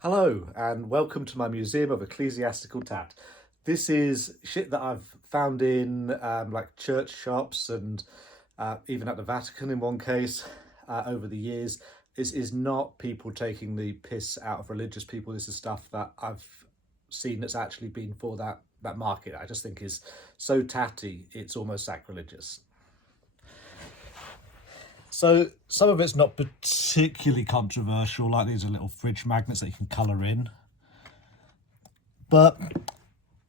Hello and welcome to my Museum of Ecclesiastical Tat. This is shit that I've found in like church shops and even at the Vatican in one case over the years. This is not people taking the piss out of religious people. This is stuff that I've seen that's actually been for that market. I just think is so tatty, it's almost sacrilegious. So some of it's not particularly controversial, like these are little fridge magnets that you can colour in. But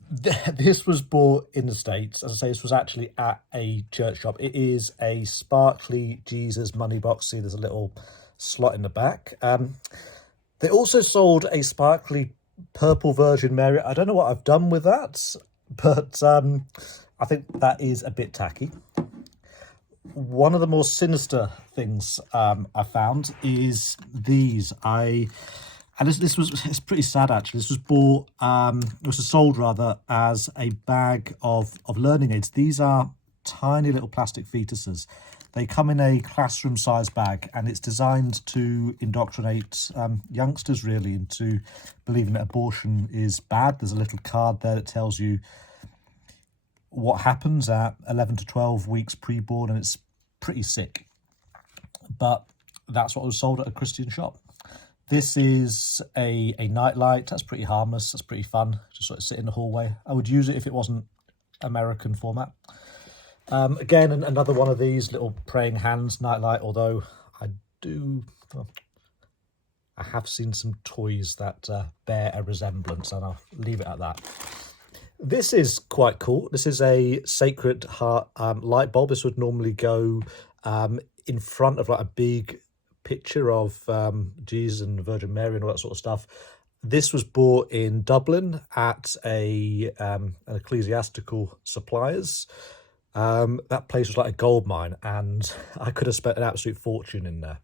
this was bought in the States. As I say, this was actually at a church shop. It is a sparkly Jesus money box. See, there's a little slot in the back. They also sold a sparkly purple Virgin Mary. I don't know what I've done with that, but I think that is a bit tacky. One of the more sinister things I found is these. It's pretty sad actually. This was bought, this was sold rather as a bag of learning aids. These are tiny little plastic fetuses. They come in a classroom-sized bag, and it's designed to indoctrinate youngsters really into believing that abortion is bad. There's a little card there that tells you what happens at 11 to 12 weeks pre-born, and it's pretty sick. But that's what was sold at a Christian shop. This is a nightlight. That's pretty harmless. That's pretty fun. Just sort of sit in the hallway. I would use it if it wasn't American format. Again, another one of these little praying hands nightlight, although I have seen some toys that bear a resemblance, and I'll leave it at that. This is quite cool. This is a Sacred Heart light bulb. This would normally go in front of like a big picture of Jesus and the Virgin Mary and all that sort of stuff. This was bought in Dublin at an Ecclesiastical suppliers. That place was like a gold mine, and I could have spent an absolute fortune in there.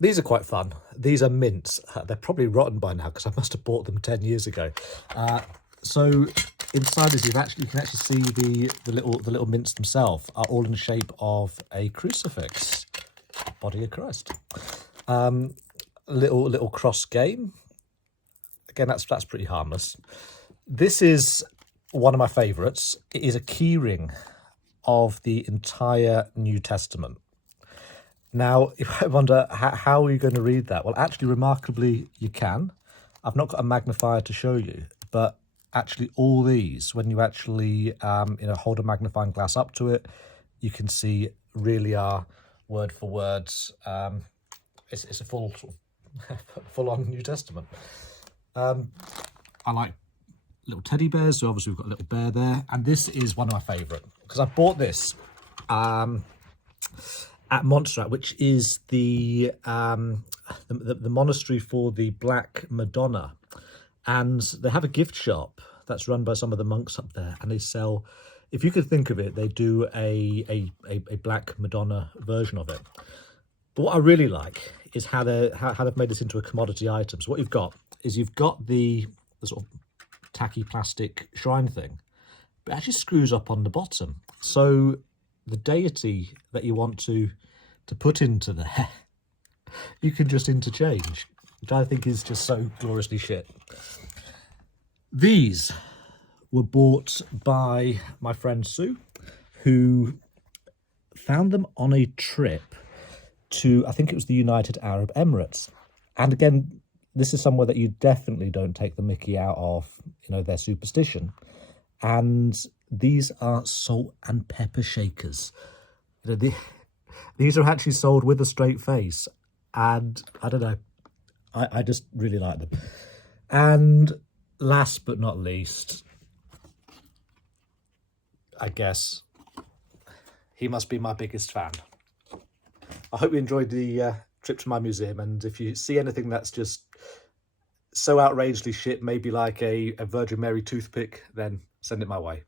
These are quite fun. These are mints. They're probably rotten by now because I must have bought them 10 years ago. So inside this, you can actually see the little mints themselves are all in the shape of a crucifix, body of Christ. Little cross game. Again, that's pretty harmless. This is one of my favourites. It is a key ring of the entire New Testament. Now, if I wonder, how are you going to read that? Well, actually, remarkably, you can. I've not got a magnifier to show you, but actually all these, when you actually hold a magnifying glass up to it, you can see really are word for word. It's a full-on New Testament. I like little teddy bears, so obviously we've got a little bear there. And this is one of my favourite, because I bought this at Montserrat, which is the monastery for the Black Madonna, and they have a gift shop that's run by some of the monks up there, and they sell, if you could think of it, they do a Black Madonna version of it. But what I really like is how they've made this into a commodity item. So what you've got is the sort of tacky plastic shrine thing, but it actually screws up on the bottom. So the deity that you want to put into there, you can just interchange, which I think is just so gloriously shit. These were bought by my friend Sue, who found them on a trip to, I think it was the United Arab Emirates. And again, this is somewhere that you definitely don't take the mickey out of, their superstition. And these are salt and pepper shakers. These are actually sold with a straight face, and I don't know, I just really like them. And last but not least, I guess, he must be my biggest fan. I hope you enjoyed the trip to my museum, and if you see anything that's just so outrageously shit, maybe like a Virgin Mary toothpick, then send it my way.